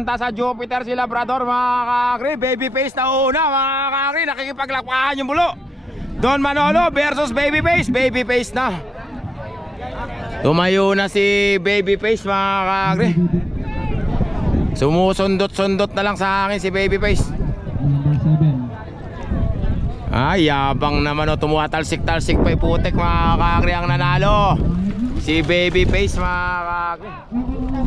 Pupunta sa Jupiter si Labrador mga kakri. Babyface na una mga kakri. Nakikipaglakpakan yung bulo. Don Manolo versus Babyface. Babyface na. Tumayo na si Babyface mga kakri. Sumusundot-sundot na lang sa akin si Babyface. Number 7. Ay, yabang naman o. Tumuwatalsik-talsik pa yung putik mga kakri ang nanalo. Si Babyface mga kakri.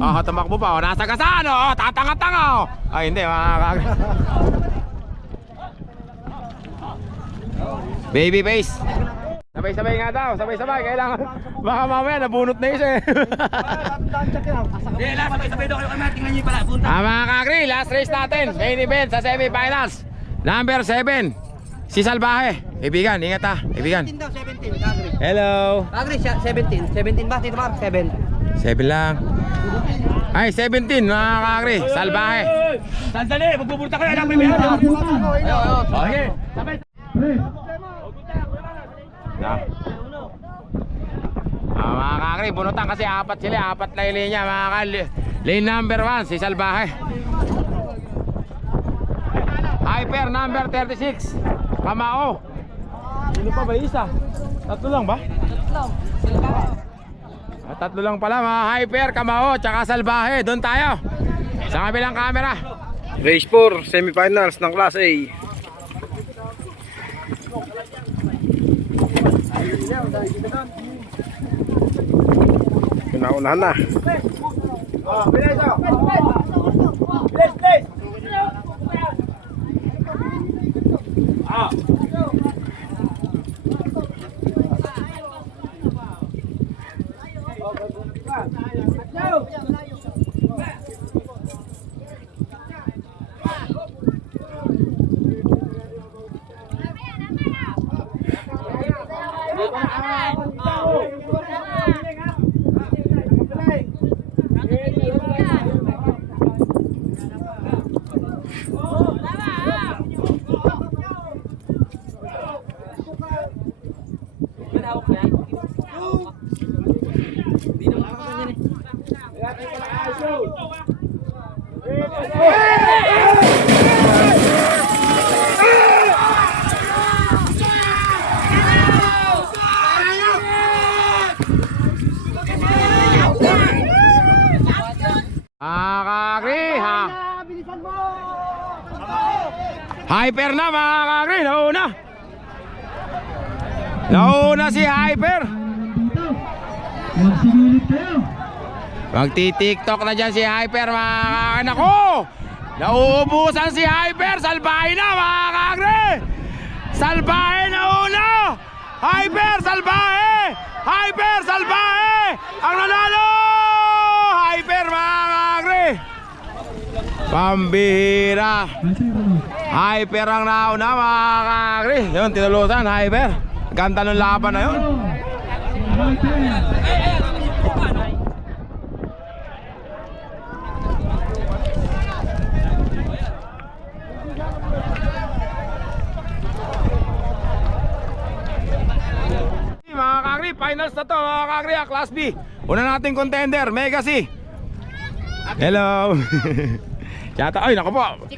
Tumakbo pa o. Nasa kasano o. Tatanga-tanga o. Ay hindi mga kakri. Babyface. Sabay-sabay nga daw. Sabay-sabay. Kailangan. Baka mamaya nabunot na isa eh. Hindi, last sabay daw kayo kami. Tingnan nyo pala. Punta. Mga kakri, last race natin. Main event sa semifinals. Number 7. Si Salvaje. Kaibigan, ingat ha. Kaibigan. 17 daw, 17. Kagri. Hello. Kagri, 17. 17 ba? Tito Mark, 7. 7 lang. Ay, 17 mga kakri. Salvaje. Sandali, magpupunta ko na. May meron. Okay. Press. Na. Mga kakri, bunutan kasi apat sila. Apat na yung linya mga kakri. Lane number 1, si Salvaje. Hyper number 36. Kamao. Sino pa ba isa? Tatlo lang ba? Tatlo lang pala mga Hyper, Kamao, tsaka Salvaje. Doon tayo sa kabilang camera. Race 4, semifinals ng Class A. Pinaunahan na. Kakri ha. Hyper na mga kakri. Nauna. Nauna si Hyper. Dito. Magsigilit kayo. Magti-tiktok na dyan si Hyper mga kakri. Naku! Nauubusan si Hyper. Salbahe na mga kakri. Salbahe na una. Hyper, salbahe. Hyper, salbahe. Ang nanalo. Hyper mga kakri. Pambihira. Hyper ang nauna mga kakri. Yun, tinulusan Hyper. Ganda ng laban na yun. Mga kakri, finals na to mga kakri, Class B. Una nating contender, Mega C. Hello. Yata, ay naku po.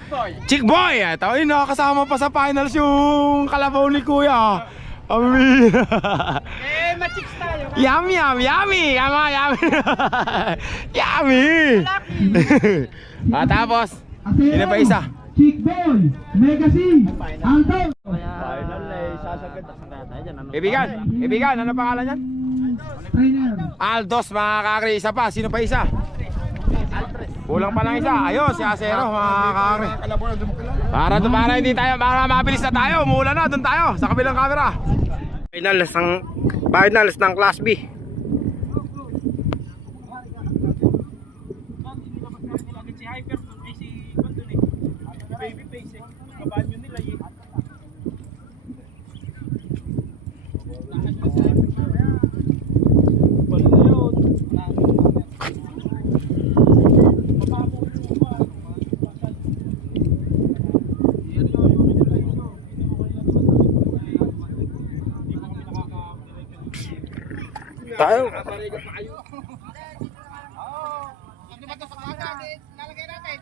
Chick Boy. Ito, ay nakakasama pa sa finals yung kalabaw ni Kuya. Ami. Ma-chicks tayo. Yummy, yummy. Yummy. Yummy. Tapos, sino pa isa? Chick Boy, Mega C, Alto. Ibigan, ano pangalan niyan? Trainer. Aldos mga kakri, isa pa. Sino pa isa? Kulang pa lang isa. Ayun, si Acero mga kakri. Para hindi tayo, para mabilis na tayo. Umulan na, doon tayo sa kabilang camera. Finals ng Class B. Tayo. Ano ba ito sa kanya? Lalagay natin.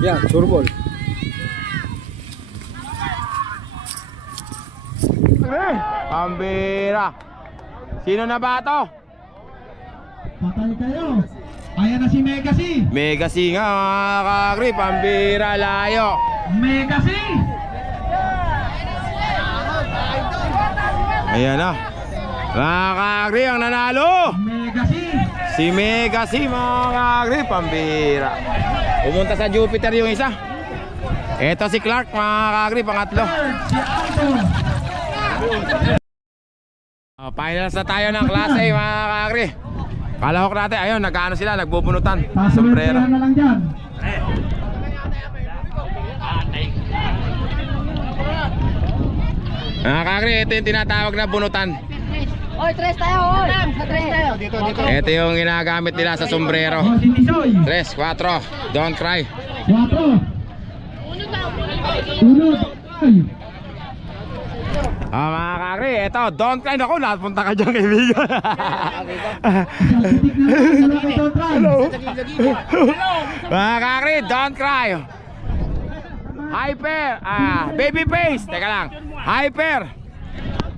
Yan, surbol. Pambira. Sino na ba to? Patay kayo. Ayan na si Megasi. Megasi nga mga kakri. Pambira layo. Megasi. Ayan na. Mga kakri ang nanalo. Megasi. Si Megasi mga kakri. Pambira. Pumunta sa Jupiter yung isa. Eto si Clark mga kakri. Pangatlo. Si Alto. Finals na tayo ng klase mga kakri. Kalahok natin. Ayun, nag-ano sila. Nagbubunutan. Sombrero Sombrero. na lang dyan. Mga kakri, ito yung tinatawag na bunutan. Oy, tres tayo, oy. Tres tayo. Dito. Ito yung ginagamit nila sa sombrero. O, si Tisoy. 3, 4, don't cry. 4. Unod. Ay. Mga kakri, ito, don't cry. Naku, napunta ka dyan kaibigan. Sabitik na lang. Sarap ito, Tran. Mga kakri, don't cry. Hyper, baby face. Teka lang, Hyper.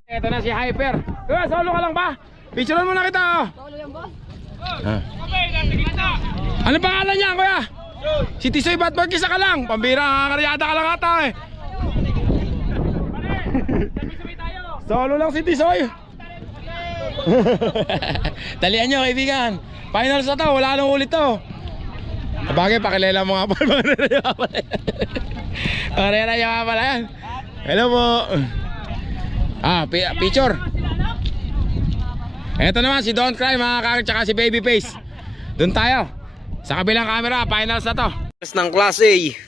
Ito na si Hyper. Kuya, solo ka lang ba? Picturean mo na kita, oh. Ano pangalan niya, kuya? Si Tisoy, ba't mag-isa ka lang? Pambira, kakaryada ka lang ata eh. Solo lang si Tisoy. Talian nyo kaibigan. Finals na to, wala nang ulit to. Bagay, pakilala mo nga pa. Pakilala nyo nga pala yan. Hello po. Picture. Eto naman si Don't Cry mga kakit, tsaka si Babyface. Doon tayo. Sa kabilang camera, finals na to. Ng klase.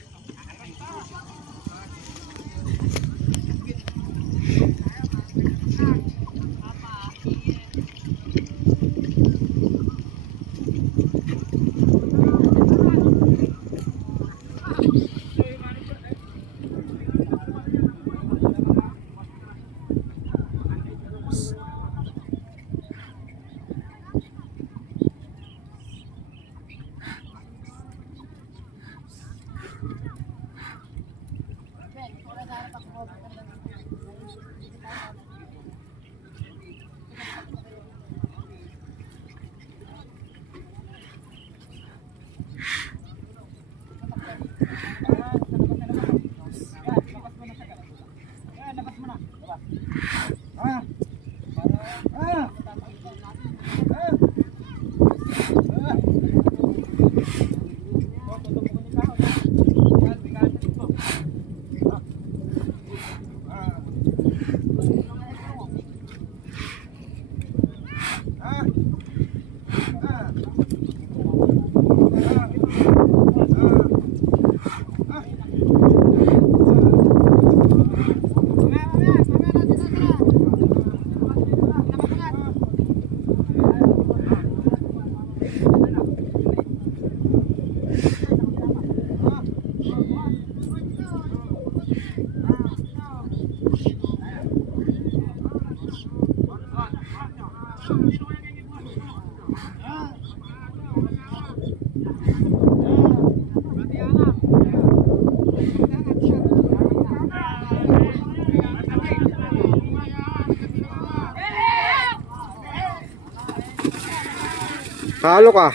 Halo ka.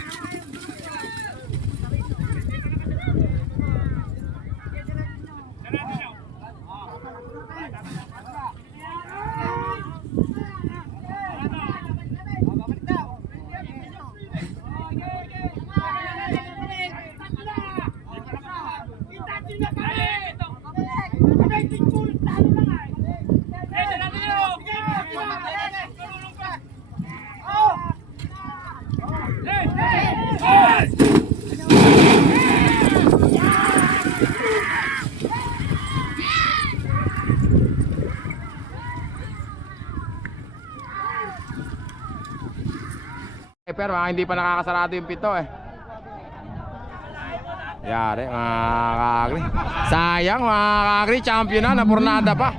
Hyper, mga hindi pa nakakasarado yung pito eh. Yari mga kakri. Sayang mga kakri, champion na, napurnada pa.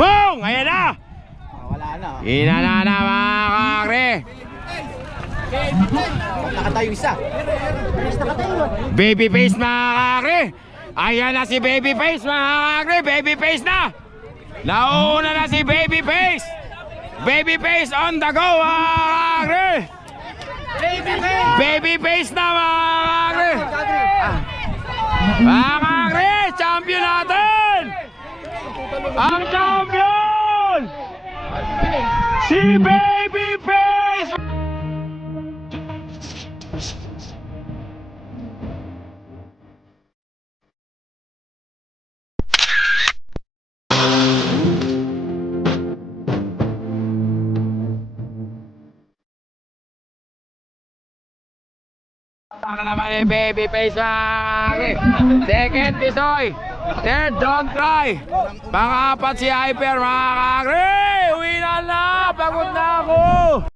Boom! Ayan na! Wala na. Inana na mga kakri. Nakatayo isa. Babyface mga kakri. Ayan na si Babyface mga kakri. Babyface na. Nauna na si Babyface. Babyface on the go mga kakri. Babyface na mga kakri. Mga kakri, champion natin. Ang champion si Babyface. Para naman yung Babyface mga second Tisoy, third Don't Cry, pang-apat si Hyper mga kakri. Uwi na, pagod na ako.